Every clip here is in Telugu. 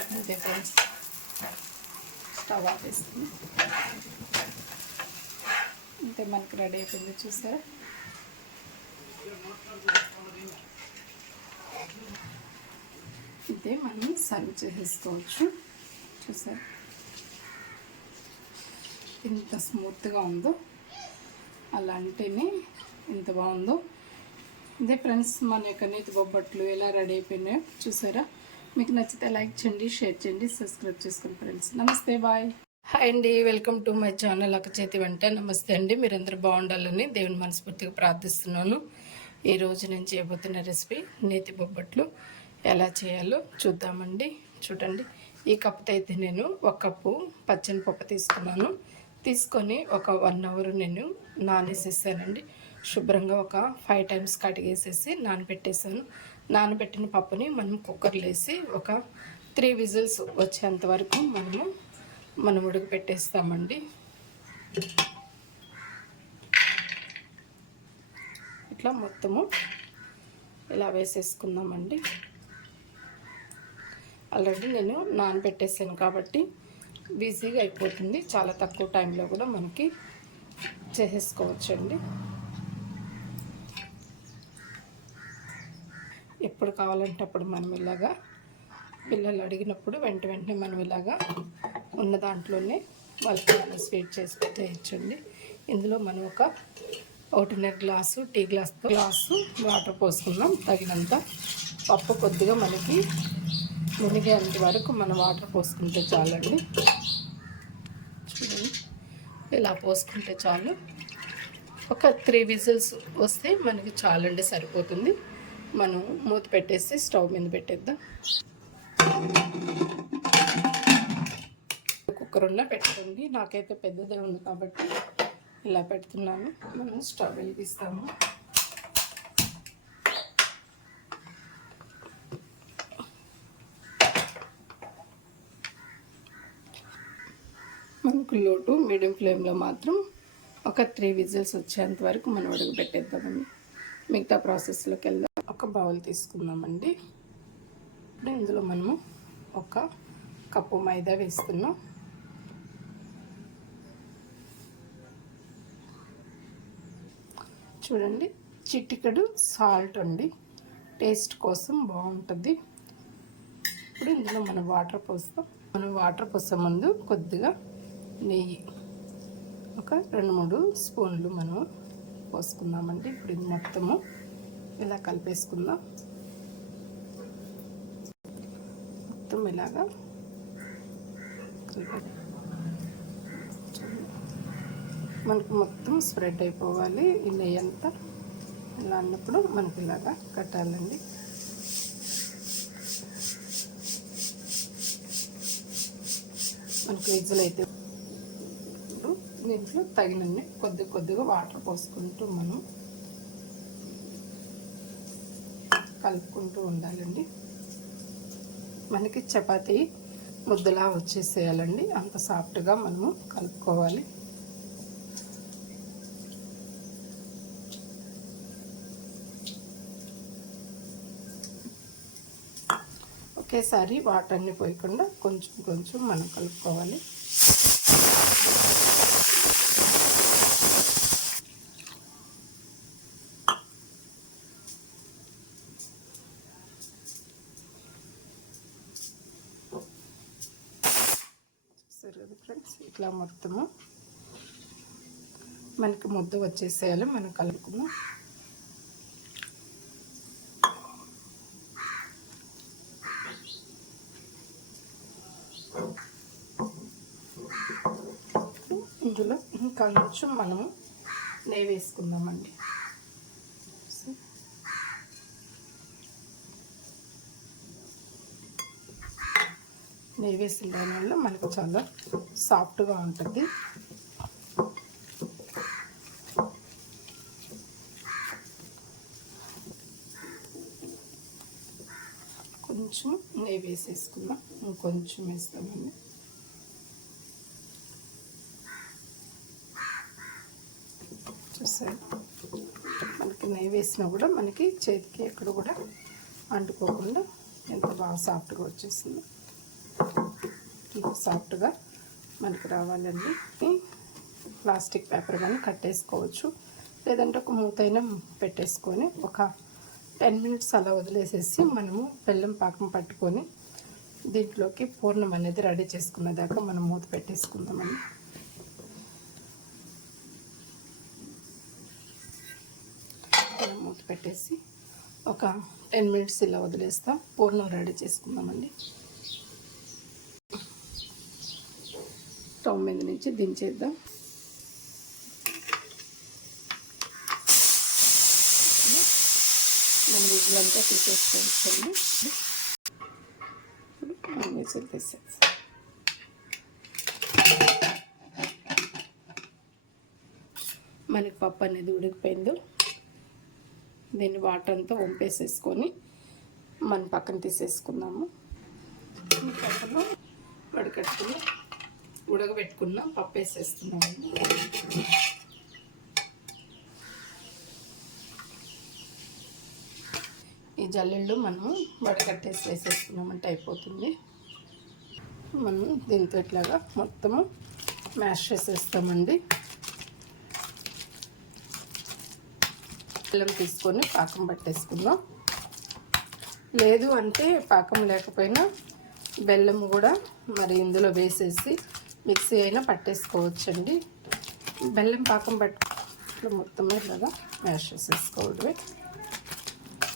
అంతే ఫ్రెండ్స్, స్టవ్ ఆపేస్తుంది. అంతే మనకి రెడీ అయిపోయింది. చూసారా, ఇదే మనం సర్వ్ చేసేసుకోవచ్చు. చూసారా ఎంత స్మూత్గా ఉందో, అలా అంటేనే ఎంత బాగుందో. ఇదే ఫ్రెండ్స్ మన యొక్క నేతి బొబ్బట్లు ఎలా రెడీ అయిపోయినాయో చూసారా. మీకు నచ్చితే లైక్ చేయండి, షేర్ చేయండి, సబ్స్క్రైబ్ చేసుకోండి ఫ్రెండ్స్. నమస్తే, బాయ్. హాయ్ అండి, వెల్కమ్ టు మై ఛానల్ అక్క చేతి వంట. నమస్తే అండి, మీరందరూ బాగుండాలని దేవుని మనస్ఫూర్తిగా ప్రార్థిస్తున్నాను. ఈరోజు నేను చేయబోతున్న రెసిపీ నేతి బొబ్బట్లు. ఎలా చేయాలో చూద్దామండి. చూడండి, ఈ కప్పుతో అయితే నేను 1 కప్పు పచ్చని పప్పు తీసుకొని ఒక 1 అవర్ నేను నానేసేసానండి. శుభ్రంగా ఒక 5 టైమ్స్ కడిగేసేసి నానబెట్టేసాను. నానబెట్టిన పప్పుని మనం కుక్కర్లో వేసి ఒక 3 విజిల్స్ వచ్చేంత వరకు మనం ఉడకపెట్టేస్తామండి. ఇట్లా మొత్తము ఇలా వేసేసుకుందామండి. ఆల్రెడీ నేను నానబెట్టేసాను కాబట్టి ఈజీగా అయిపోతుంది. చాలా తక్కువ టైంలో కూడా మనకి చేసేసుకోవచ్చండి. ఎప్పుడు కావాలంటే అప్పుడు మనం ఇలాగా పిల్లలు అడిగినప్పుడు వెంటనే మనం ఇలాగా ఉన్న దాంట్లోనే వాళ్ళకి స్వీట్ చేసి పెట్టేయచ్చండి. ఇందులో మనం ఒక 1.5 గ్లాసు టీ గ్లాసు వాటర్ పోసుకుందాం తగినంత. పప్పు కొద్దిగా మనకి మునిగేంత వరకు మనం వాటర్ పోసుకుంటే చాలండి. చూడండి, ఇలా పోసుకుంటే చాలు. ఒక 3 విజిల్స్ వస్తే మనకి చాలండి, సరిపోతుంది. మనం మూత పెట్టేసి స్టవ్ మీద పెట్టేద్దాం. కుక్కర్లో పెట్టుకోండి. నాకైతే పెద్దదే ఉంది కాబట్టి ఇలా పెడుతున్నాను. మనం స్టవ్ వెలిగిస్తాము. మనకు లో టు మీడియం ఫ్లేమ్లో మాత్రం ఒక 3 విజిల్స్ వచ్చేంత వరకు మనం ఉడకబెట్టేద్దామండి. మిగతా ప్రాసెస్లోకి వెళ్దాం. ఒక బౌల్ తీసుకుందామండి. ఇప్పుడు ఇందులో మనము 1 కప్పు మైదా వేస్తున్నాం. చూడండి, చిటికెడు సాల్ట్ అండి, టేస్ట్ కోసం బాగుంటుంది. ఇప్పుడు ఇందులో మనం వాటర్ పోస్తాం. మనం వాటర్ పోసే ముందు కొద్దిగా నెయ్యి ఒక 2-3 స్పూన్లు మనం పోసుకుందామండి. ఇప్పుడు ఇది మొత్తము ఇలా కలిపేసుకుందాం. మొత్తం ఇలాగా మనకు మొత్తం స్ప్రెడ్ అయిపోవాలి ఈ నెయ్యి అంతా. ఇలా అన్నప్పుడు మనకి ఇలాగా కట్టాలండి. మనకి విజిల్ అయితే దీంట్లో తగినన్ని కొద్దిగా వాటర్ పోసుకుంటూ మనం కలుపుకుంటూ ఉండాలండి. మనకి చపాతీ ముద్దలా వచ్చేసేయాలండి, అంత సాఫ్ట్గా మనము కలుపుకోవాలి. ఒకేసారి వాటర్ అన్ని పోయకుండా కొంచెం మనం కలుపుకోవాలి. సరే ఫ్రెండ్స్, ఇట్లా మొత్తము మనకి ముద్ద వచ్చేసేయాలి. మనం కలుపుకుందాం. ఇందులో ఇంకా కొంచెం మనము నెయ్యి వేసుకుందామండి. నెయ్యి వేసిన దానివల్ల మనకు చాలా సాఫ్ట్గా ఉంటుంది. కొంచెం నెయ్యి వేసేసుకుందాం. ఇంకొంచెం వేస్తామండి. చూసారు, మనకి నెయ్యి వేసినా కూడా మనకి చేతికి ఎక్కడ కూడా అంటుకోకుండా ఎంత బాగా సాఫ్ట్గా వచ్చేసింది. ఇంత సాఫ్ట్గా మనకి రావాలండి. ప్లాస్టిక్ పేపర్ కానీ కట్టేసుకోవచ్చు, లేదంటే ఒక మూతైనా పెట్టేసుకొని ఒక 10 మినిట్స్ అలా వదిలేసేసి మనము బెల్లం పాకం పట్టుకొని దీంట్లోకి పూర్ణం అనేది రెడీ చేసుకునేదాకా మనం మూత పెట్టేసుకుందామండి. మనం మూత పెట్టేసి ఒక 10 మినిట్స్ ఇలా వదిలేస్తాం. పూర్ణం రెడీ చేసుకుందామండి. స్టవ్ మీద నుంచి దించేద్దాం. మనం విజిలంతా తీసేసుకోవచ్చండి. విజిల్ తీసేసి మనకి పప్పు అనేది ఉడికిపోయిందో దీన్ని వాటర్ అంతా వంపేసేసుకొని మన పక్కన తీసేసుకుందాము. పక్కన వడకట్టుకుని ఉడకబెట్టుకున్న పప్పు వేసేస్తున్నామండి. ఈ జల్లెళ్ళు మనము వడకట్టేసి వేసేసుకున్నామంటే అయిపోతుంది. మనం దీంతో ఇట్లాగా మొత్తము మ్యాష్ చేసేస్తామండి. బెల్లం తీసుకొని పాకం పట్టేసుకుందాం. లేదు అంటే పాకం లేకపోయినా బెల్లం కూడా మరి ఇందులో వేసేసి మిక్సీ అయినా పట్టేసుకోవచ్చండి. బెల్లం పాకం పట్టు మొత్తం ఇలాగా మ్యాష్ చేసేసుకోవడమే.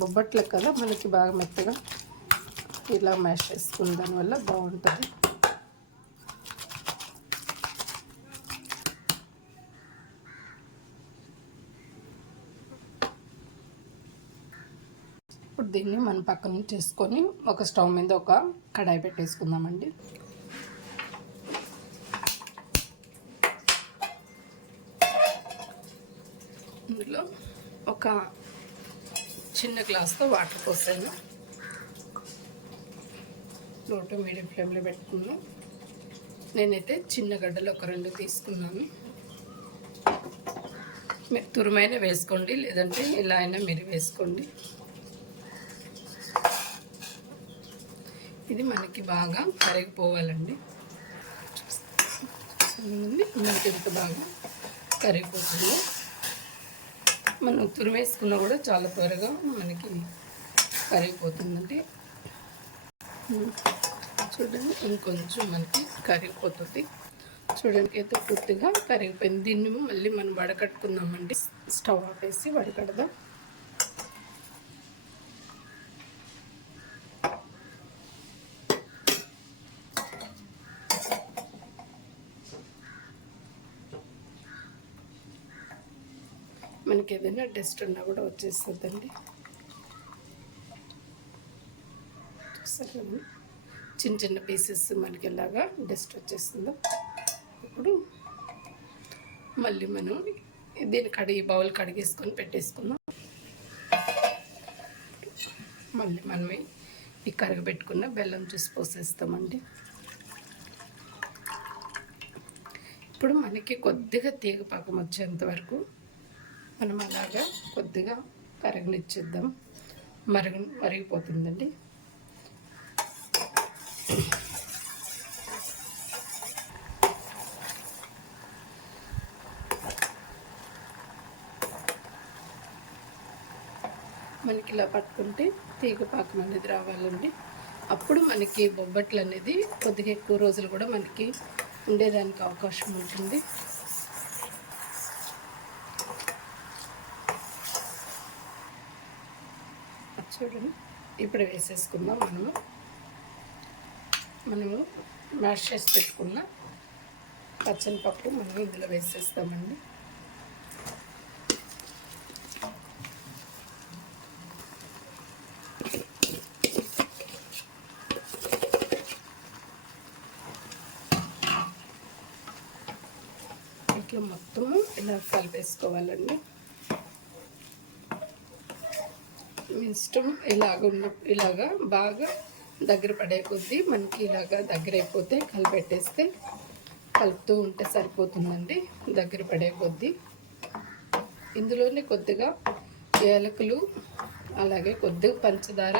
బొబ్బట్లే కదా మనకి బాగా మెత్తగా ఇలా మ్యాష్ చేసుకున్న దానివల్ల బాగుంటుంది. ఇప్పుడు దీన్ని మన పక్కన చేసుకొని ఒక స్టవ్ మీద ఒక కడాయి పెట్టేసుకుందామండి. ఇందులో ఒక చిన్న గ్లాస్తో వాటర్ పోసాను. లో టు మీడియం ఫ్లేమ్లో పెట్టుకున్నాను. నేనైతే చిన్న గడ్డలు ఒక 2 తీసుకున్నాను. మీరు తురుమైనా వేసుకోండి, లేదంటే ఇలా అయినా మీరు వేసుకోండి. ఇది మనకి బాగా కరిగిపోవాలండి. మనకి ఎంత బాగా కరిగిపోతుంది. మనం తురిమేసుకున్నా కూడా చాలా త్వరగా మనకి కరిగిపోతుందండి. చూడండి, ఇంకొంచెం మనకి కరిగిపోతుంది. చూడండి అయితే పూర్తిగా కరిగిపోయింది. దీన్ని మళ్ళీ మనం వడకట్టుకుందామండి. స్టవ్ ఆపేసి వడకడదాం. మనకి ఏదైనా డస్ట్ ఉన్నా కూడా వచ్చేస్తుందండి. సరే, చిన్న చిన్న పీసెస్ మనకి ఎలాగా డస్ట్ వచ్చేస్తుందో. ఇప్పుడు మళ్ళీ మనం దీన్ని బౌల్ కడిగేసుకొని పెట్టేసుకుందాం. మళ్ళీ మనమే ఈ కరగబెట్టుకున్న బెల్లం జ్యూస్ పోసేస్తామండి. ఇప్పుడు మనకి కొద్దిగా తీగ పాకం వచ్చేంత వరకు మనం అలాగా కొద్దిగా కరగనిచ్చేద్దాం. మరిగిపోతుందండి. మనకి ఇలా పట్టుకుంటే తీగ పాకం అనేది రావాలండి. అప్పుడు మనకి బొబ్బట్లు అనేది కొద్దిగా ఎక్కువ రోజులు కూడా మనకి ఉండేదానికి అవకాశం ఉంటుంది. చూడండి, ఇప్పుడు వేసేసుకుందాం. మనము మ్యాష్ చేసి పెట్టుకున్న పచ్చని పప్పు మనం ఇందులో వేసేస్తామండి. ఇట్లా మొత్తము ఇలా కలిపేసుకోవాలండి. మీ ఇష్టం. ఇలాగా బాగా దగ్గర పడే కొద్దీ మనకి ఇలాగా దగ్గర అయిపోతే కలిపెట్టేస్తే కలుపుతూ ఉంటే సరిపోతుందండి. దగ్గర పడే కొద్దీ ఇందులోనే కొద్దిగా ఏలకులు, అలాగే కొద్దిగా పంచదార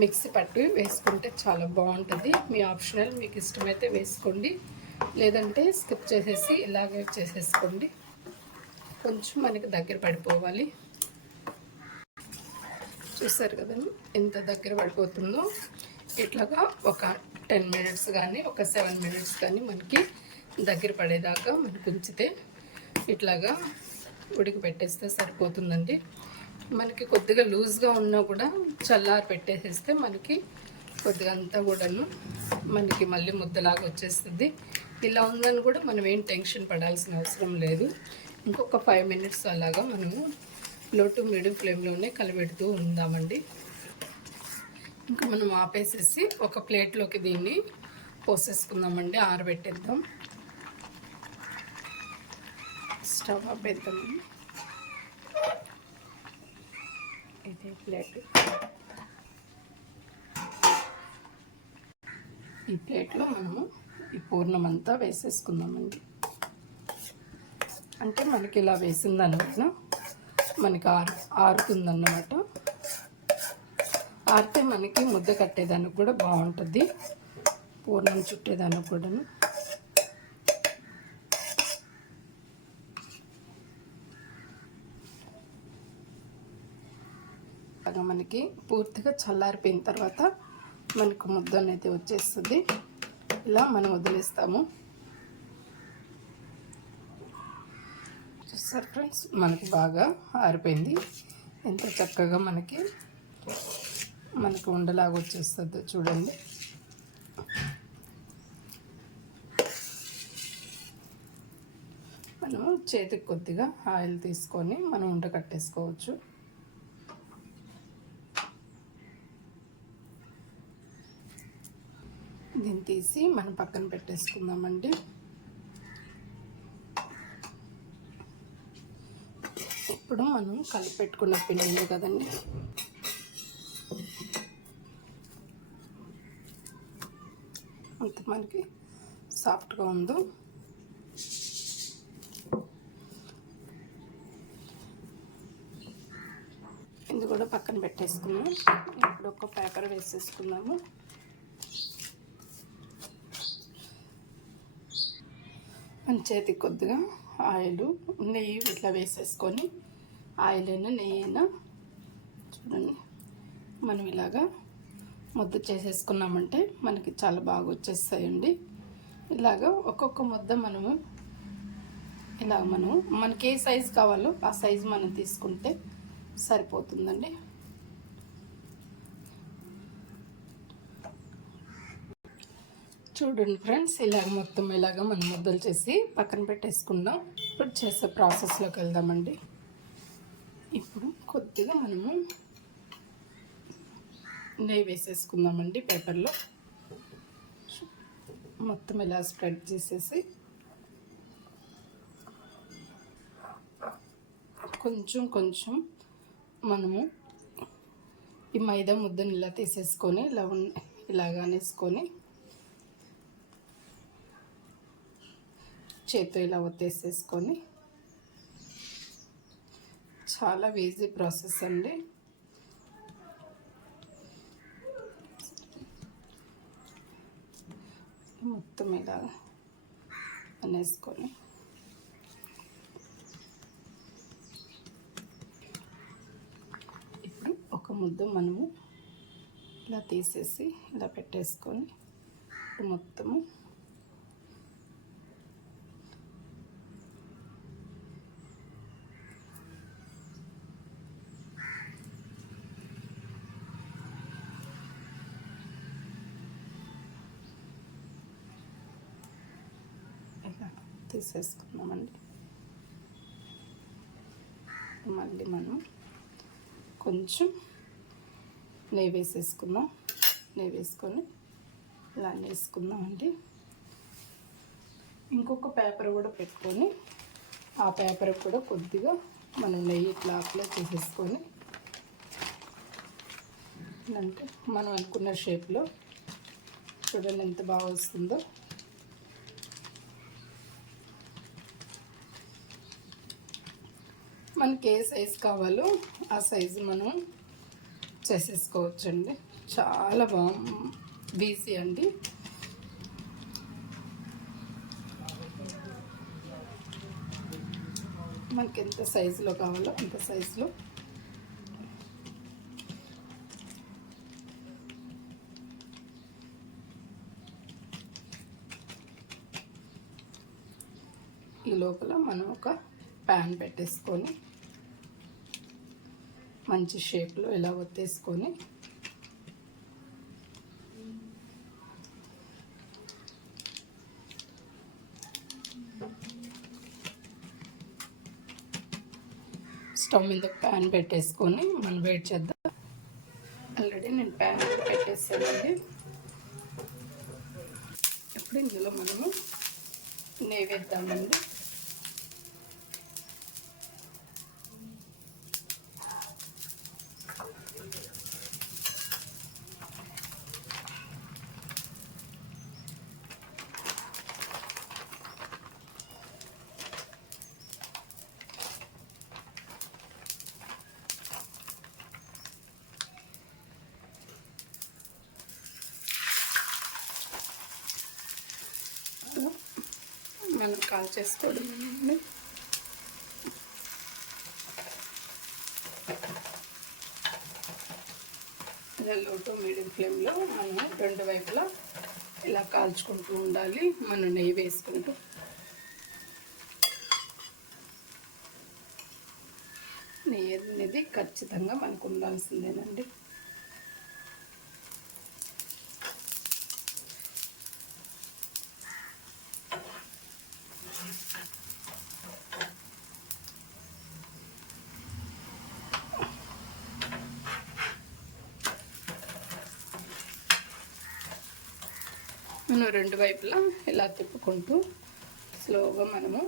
మిక్సీ పట్టి వేసుకుంటే చాలా బాగుంటుంది. మీ ఆప్షనల్, మీకు ఇష్టమైతే వేసుకోండి, లేదంటే స్కిప్ చేసేసి ఇలాగే చేసేసుకోండి. కొంచెం మనకి దగ్గర పడిపోవాలి. చూస్తారు కదండి ఎంత దగ్గర పడిపోతుందో. ఇట్లాగా ఒక 10 మినిట్స్ కానీ ఒక 7 మినిట్స్ కానీ మనకి దగ్గర పడేదాకా మనకు ఉంచితే ఇట్లాగా ఉడికి పెట్టేస్తే సరిపోతుందండి. మనకి కొద్దిగా లూజ్గా ఉన్నా కూడా చల్లారి పెట్టేసేస్తే మనకి కొద్దిగా అంతా కూడాను మనకి మళ్ళీ ముద్దలాగా వచ్చేస్తుంది. ఇలా ఉందని కూడా మనం ఏం టెన్షన్ పడాల్సిన అవసరం లేదు. ఇంకొక 5 మినిట్స్ అలాగా మనము లో టు మీడియం ఫ్లేమ్లోనే కలిపెడుతూ ఉందామండి. ఇంకా మనం ఆపేసేసి ఒక ప్లేట్లోకి దీన్ని పోసేసుకుందామండి, ఆరబెట్టేద్దాం. స్టవ్ ఆపేద్దామండి. ఇదే ప్లేట్, ఈ ప్లేట్లో మనము ఈ పూర్ణమంతా వేసేసుకుందామండి. అంటే మనకి ఇలా వేసిందన్నమాట మనకి ఆరుతుందన్నమాట. ఆరితే మనకి ముద్ద కట్టేదానికి కూడా బాగుంటుంది, పూర్ణం చుట్టేదానికి కూడాను. అలాగా మనకి పూర్తిగా చల్లారిపోయిన తర్వాత మనకు ముద్ద అనేది వచ్చేస్తుంది. ఇలా మనం వదిలేస్తాము. చూస్తారు ఫ్రెండ్స్, మనకి బాగా ఆరిపోయింది. ఎంత చక్కగా మనకు ఉండలాగా వచ్చేస్తుంది చూడండి. మనము చేతికి కొద్దిగా ఆయిల్ తీసుకొని మనం ఉండ కట్టేసుకోవచ్చు. దీన్ని తీసి మనం పక్కన పెట్టేసుకుందామండి. ఇప్పుడు మనం కలిపి పెట్టుకున్న పిండి కదండి, అంత మనకి సాఫ్ట్గా ఉందో ఇది కూడా పక్కన పెట్టేసుకున్నాం. ఇప్పుడు ఒక పేపర్ వేసేసుకున్నాము. మన చేతికి కొద్దిగా ఆయిల్, నెయ్యి ఇట్లా వేసేసుకొని, ఆయిల్ అయినా నెయ్యి అయినా చూడండి, మనం ఇలాగా ముద్ద చేసేసుకున్నామంటే మనకి చాలా బాగా వచ్చేస్తాయండి. ఇలాగా ఒక్కొక్క ముద్ద మనము ఇలా మనకి ఏ సైజు కావాలో ఆ సైజు మనం తీసుకుంటే సరిపోతుందండి. చూడండి ఫ్రెండ్స్, మొత్తం ఇలాగ మనం ముద్దలు చేసి పక్కన పెట్టేసుకుందాం. ఇప్పుడు చేసే ప్రాసెస్లోకి వెళ్దామండి. ఇప్పుడు కొద్దిగా మనము నెయ్యి వేసేసుకుందామండి. పేపర్లో మొత్తం ఇలా స్ప్రెడ్ చేసేసి కొంచెం కొంచెం మనము ఈ మైదా ముద్దని ఇలా తీసేసుకొని ఇలాగా అనేసుకొని చేత్తో ఇలా ఒత్తేసేసుకొని, చాలా ఈజీ ప్రాసెస్ అండి. మొత్తం ఇలా అనేసుకొని ఇప్పుడు ఒక ముద్ద మనము ఇలా తీసేసి ఇలా పెట్టేసుకొని మొత్తము తీసేసుకున్నామండి. మళ్ళీ మనం కొంచెం నెయ్యి వేసేసుకుందాం. నెయ్యి వేసుకొని ఇలా వేసుకుందామండి. ఇంకొక పేపర్ కూడా పెట్టుకొని ఆ పేపర్ కూడా కొద్దిగా మనం నెయ్యి ఇట్లా అప్లై చేసేసుకొని, అంటే మనం అనుకున్న షేప్లో చూడండి ఎంత బాగా వస్తుందో. మనకి ఏ సైజు కావాలో ఆ సైజు మనం చేసేసుకోవచ్చండి. చాలా ఈజీ అండి. మనకి ఎంత సైజులో కావాలో అంత సైజులో ఈ లోపల మనం ఒక ప్యాన్ పెట్టేసుకొని మంచి షేప్లో ఇలా ఒత్తేసుకొని స్టవ్ మీద ప్యాన్ పెట్టేసుకొని మనం వేడి చేద్దాం. ఆల్రెడీ నేను ప్యాన్ పెట్టేసానండి. ఇప్పుడు ఇందులో మనము నెయ్యి వేద్దామండి. మనం కాల్ చేసుకోవడం లో టు మీడియం ఫ్లేమ్లో మనం రెండు వైపులా ఇలా కాల్చుకుంటూ ఉండాలి. మనం నెయ్యి వేసుకుంటూ నెయ్యి అనేది ఖచ్చితంగా మనకు ఉండాల్సిందేనండి. మనం రెండు వైపులా ఇలా తిప్పుకుంటూ స్లోగా మనము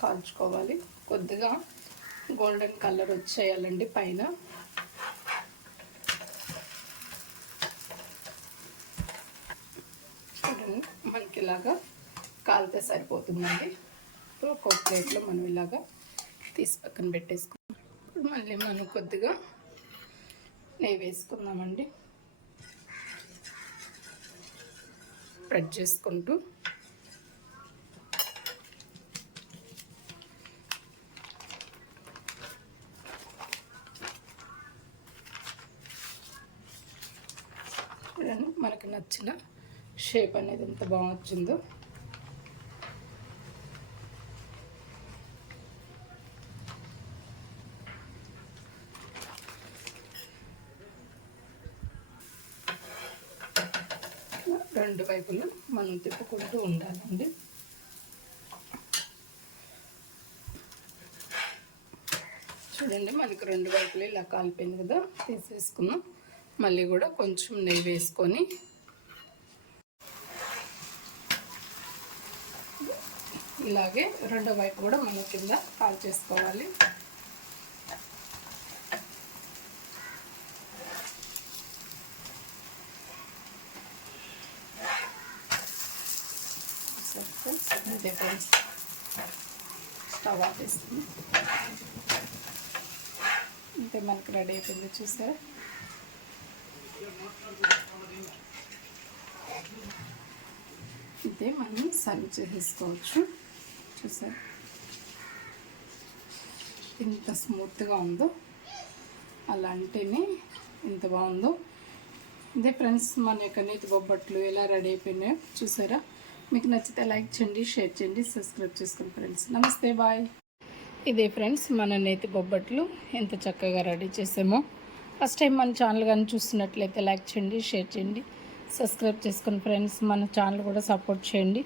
కాల్చుకోవాలి. కొద్దిగా గోల్డెన్ కలర్ వచ్చేయాలండి పైన. చూడండి, మనకి ఇలాగా కాలితే సరిపోతుందండి. ఇప్పుడు ఒక్కొక్క ప్లేట్లో మనం ఇలాగా తీసి పక్కన పెట్టేసుకుందాం. ఇప్పుడు మళ్ళీ మనం కొద్దిగా నెయ్యి వేసుకుందామండి. స్ప్రెడ్ చేసుకుంటూ చూడండి, మనకి నచ్చిన షేప్ అనేది ఎంత బాగా వచ్చిందో. రెండు వైపులు మనం తిప్పుకుంటూ ఉండాలండి. చూడండి, మనకు రెండు వైపులు ఇలా కాలిపోయింది కదా, తీసేసుకున్నాం. మళ్ళీ కూడా కొంచెం నెయ్యి వేసుకొని ఇలాగే రెండో వైపు కూడా మన కింద కాల్ చేసుకోవాలి. అంతే ఫ్రెండ్స్, స్టవ్ ఆపేస్తుంది. అంటే మనకు రెడీ అయిపోయింది. చూసారా, ఇదే మనం సర్వ్ చేసేసుకోవచ్చు. చూసారా ఎంత స్మూత్గా ఉందో, అలా అంటేనే ఎంత బాగుందో. ఇదే ఫ్రెండ్స్ మన యొక్క నేతి బొబ్బట్లు ఎలా రెడీ అయిపోయినాయో చూసారా. మీకు నచ్చితే లైక్ చేయండి, షేర్ చేయండి, సబ్స్క్రైబ్ చేసుకోండి ఫ్రెండ్స్. నమస్తే, బాయ్. ఇదే ఫ్రెండ్స్ మన నేతి బొబ్బట్లు ఎంత చక్కగా రెడీ చేసామో. ఫస్ట్ టైం మన ఛానల్ కానీ చూస్తున్నట్లయితే లైక్ చేయండి, షేర్ చేయండి, సబ్స్క్రైబ్ చేసుకోండి ఫ్రెండ్స్. మన ఛానల్ కూడా సపోర్ట్ చేయండి.